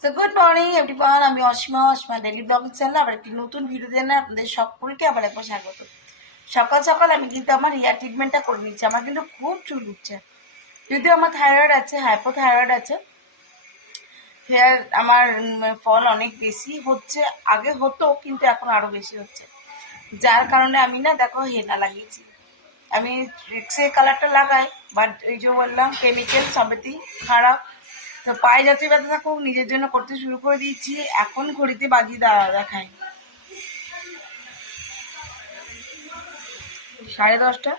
So good morning everyone, আমি Asima daily blog channel আবার একটি নতুন ভিডিও জন্য আপনাদের সকলকে আবার একবার স্বাগত। সকাল সকাল আমি কিন্তু আমার হেয়ার ট্রিটমেন্টটা করে নিচ্ছি। আমার কিন্তু খুব চুল উঠছে, যদিও আমার থাইরয়েড আছে, হাইপোথাইরয়েড আছে। হেয়ার আমার ফল অনেক বেশি হচ্ছে, আগে হতো কিন্তু এখন আরও বেশি হচ্ছে, যার কারণে আমি না দেখো হেনা লাগিয়েছি। আমি রিক্সে কালারটা লাগাই, বাট এই যে বললাম কেমিক্যাল সবেতেই খারাপ। তো পায়ে যতই ব্যথা থাকুক নিজের জন্য করতে শুরু করে দিয়েছি। এখন ঘড়িতে বাজিয়ে দেখায় 10:30।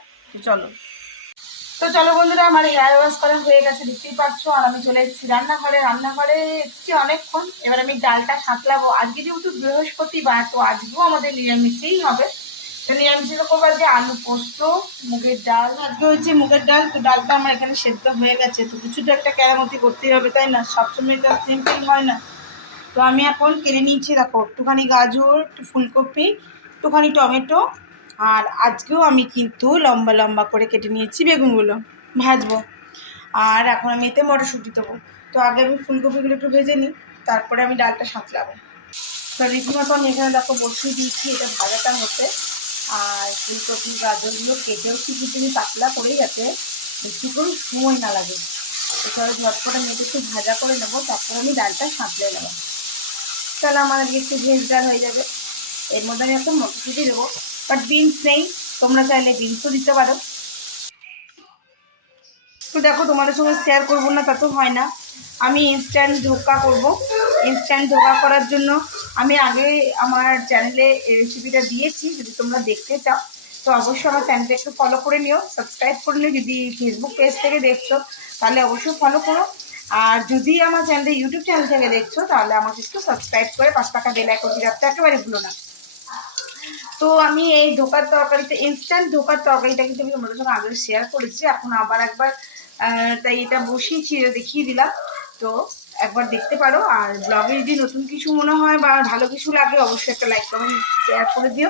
তো চলো বন্ধুরা, আমার হেয়ার ওয়াশ করা হয়ে গেছে দেখতেই পাচ্ছ। আর আমি চলে এসেছি রান্নাঘরে এসেছি অনেকক্ষণ। এবার আমি ডালটা সাঁতলাবো। আজকে যেহেতু বৃহস্পতিবার, তো আজকেও আমাদের নিরামিষই হবে। তো নিরামিষের করবো আজকে আলু পোস্ত, মুগের ডাল। আজকে হচ্ছে মুগের ডাল। তো ডালটা আমার এখানে সেদ্ধ হয়ে গেছে, তো কিছুটা একটা কেরামতি করতেই হবে, তাই না? সবসময় তো সিম্পল হয় না। তো আমি এখন কেটে নিয়েছি, দেখো একটুখানি গাজর, একটু ফুলকপি, একটুখানি টমেটো। আর আজকেও আমি কিন্তু লম্বা লম্বা করে কেটে নিয়েছি বেগুনগুলো, ভাজবো। আর এখন আমি এতে মটরশুঁটি দেবো। তো আগে আমি ফুলকপিগুলো একটু ভেজে নিই, তারপরে আমি ডালটা সাঁতলাবো। তো রীতিমতো আমি এখানে দেখো বসিয়ে দিয়েছি এটা ভাজাটা হতে। আর ফুলকপি গাজরগুলো কেটেও কিন্তু পাতলা করে যাতে বেশি করে সময় না লাগে। এছাড়া ঝটপটে মেটে একটু ভাজা করে নেবো, তারপর আমি ডালটা সাঁতলে নেবো। তাহলে আমার আজকে একটু ভেজ ডাল হয়ে যাবে। এর মধ্যে আমি এখন মটরশুঁটি দেবো, বাট বিনস নেই। তোমরা চাইলে বিনসও দিতে পারো। তো দেখো, তোমাদের সঙ্গে শেয়ার করবো না তা তো হয় না। আমি ইনস্ট্যান্ট ধোকা করব। ইনস্ট্যান্ট ধোকা করার জন্য আমি আগে আমার চ্যানেলে এই রেসিপিটা দিয়েছি, যদি তোমরা দেখতে চাও তো অবশ্যই আমার চ্যানেলটা একটু ফলো করে নিও, সাবস্ক্রাইব করে নিও। যদি ফেসবুক পেজ থেকে দেখছো তাহলে অবশ্যই ফলো করো। আর যদি আমার চ্যানেলে ইউটিউব চ্যানেল থেকে দেখছো তাহলে আমাকে একটু সাবস্ক্রাইব করে 5 টাকা বেল আইকনটি রাখতে একেবারে ভুলো না। তো আমি এই ধোকার তরকারিতে, ইনস্ট্যান্ট ধোকার তরকারিটা কিন্তু আমি তোমাদের সঙ্গে আগে শেয়ার করেছি, এখন আবার একবার তাই এটা বসিয়েছি, দেখিয়ে দিলাম। তো একবার দেখতে পারো। আর ব্লগে যদি নতুন কিছু মনে হয় বা ভালো কিছু লাগে অবশ্যই একটা লাইক কমেন্ট শেয়ার করে দিও।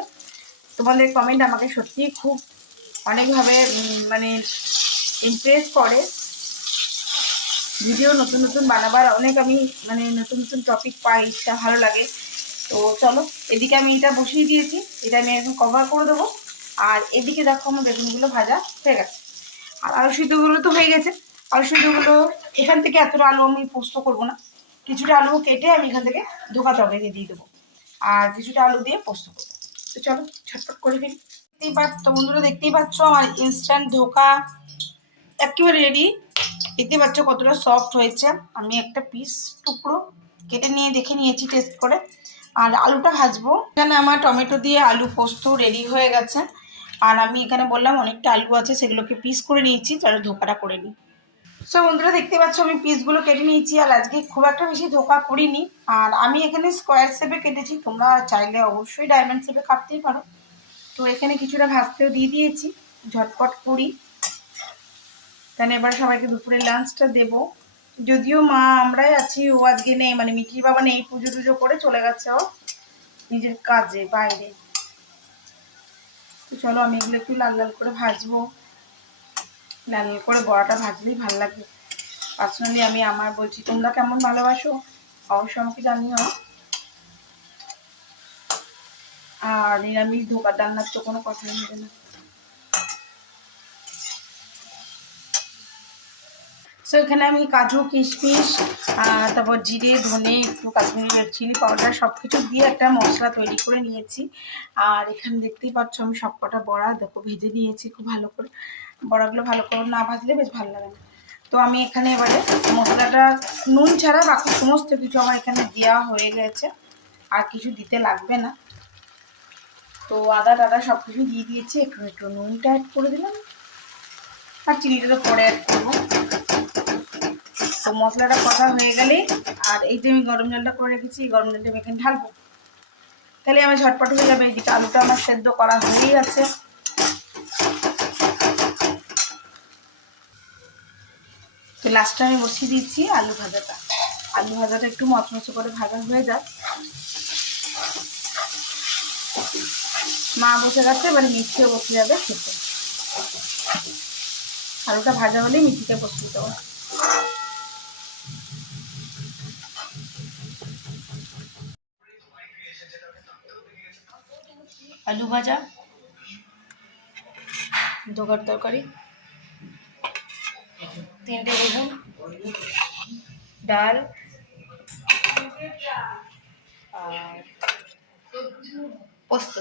তোমাদের কমেন্ট আমাকে সত্যিই খুব অনেকভাবে মানে ইমপ্রেস করে। ভিডিও নতুন নতুন বানাবার অনেক আমি মানে নতুন নতুন টপিক পাই, ইচ্ছা ভালো লাগে। তো চলো, এদিকে আমি এটা বসিয়ে দিয়েছি, এটা আমি একদম কভার করে দেবো। আর এদিকে দেখো আমার বেগুনগুলো ভাজা হয়ে গেছে। আর আলু সিদ্ধগুলো তো হয়ে গেছে। আলু সিদ্ধগুলো এখান থেকে এতটা আলু আমি পোস্ত করবো না, কিছুটা আলু কেটে আমি এখান থেকে ধোকা তরকারি দিয়ে দেবো, আর কিছুটা আলু দিয়ে পোস্ত করবো। তো চলো ছটফট করে ফেলি। দেখতেই পাচ্ছ বন্ধুরা, দেখতেই পাচ্ছ আমার ইনস্ট্যান্ট ধোকা একেবারে রেডি। দেখতে পাচ্ছ কতটা সফট হয়েছে। আমি একটা পিস টুকরো কেটে নিয়ে দেখে নিয়েছি টেস্ট করে। আর আলুটা ভাজবো। এখানে আমার টমেটো দিয়ে আলু পোস্ত রেডি হয়ে গেছে। আর আমি এখানে বললাম অনেকটা আলু আছে, সেগুলোকে পিস করে নিয়েছি, যারা ধোকাটা করে নিই। সো বন্ধুরা দেখতে পাচ্ছ আমি পিসগুলো কেটে নিয়েছি। আর আজকে খুব একটা বেশি ধোকা করিনি। আর আমি এখানে স্কোয়ার শেপে কেটেছি, তোমরা চাইলে অবশ্যই ডায়মন্ড শেপে কাটতেই পারো। তো এখানে কিছুটা ভাজতেও দিয়ে দিয়েছি, ঝটপট করি। তাহলে এবার সবাইকে দুপুরের লাঞ্চটা দেব। যদিও মা আমরাই আছি, ও আজকে নেই, মানে মিঠির বাবা নেই, পুজো টুজো করে চলে গেছে ও নিজের কাজে বাইরে। তো চলো আমি এগুলো একটু লাল লাল করে ভাজবো। লাল লাল করে বড়াটা ভাজলেই ভালো লাগবে। পার্সোনালি আমি আমার বলছি, তোমরা কেমন ভালোবাসো অবশ্যই আমাকে জানিও। আর নিরামিষ ধোকার ডালনার তো কোনো কথাই হবে না। সো এখানে আমি কাজু কিশমিশ, তারপর জিরে ধনে একটু কাশ্মীরি রেড চিলি পাউডার সব কিছু দিয়ে একটা মশলা তৈরি করে নিয়েছি। আর এখানে দেখতেই পাচ্ছ আমি সব কটা বড়া দেখো ভেজে নিয়েছি খুব ভালো করে। বড়াগুলো ভালো করে না ভাজলে বেশ ভালো লাগে না। তো আমি এখানে এবারে মশলাটা নুন ছাড়া বাকি সমস্ত কিছু আমার এখানে দেওয়া হয়ে গেছে, আর কিছু দিতে লাগবে না। তো আদা টাদা সব কিছু দিয়ে দিয়েছি, একটু একটু নুনটা অ্যাড করে দিলাম, আর চিনিটা তো পরে অ্যাড করবো। তো মশলাটা কষা হয়ে গেলে, আর এই যে আমি গরম জলটা করে রেখেছি, এই গরম জলটা আমি এখানে ঢালবো, তাহলে আমার ঝটপট হয়ে যাবে। এদিকে আলুটা আমার সেদ্ধ করা হয়েই আছে। তো লাস্টে আমি বসিয়ে দিচ্ছি আলু ভাজাটা। আলু ভাজাটা একটু মচমচে করে ভাজা হয়ে যাক। মা বসে গেছে, এবারে মিষ্টিও বসে যাবে খেতে। আলুটা ভাজা হলেই মিষ্টিকে বসিয়ে দেবো। আলু ভাজা, ধোকার তরকারি, 3টে বেগুন, ডাল আর পোস্ত।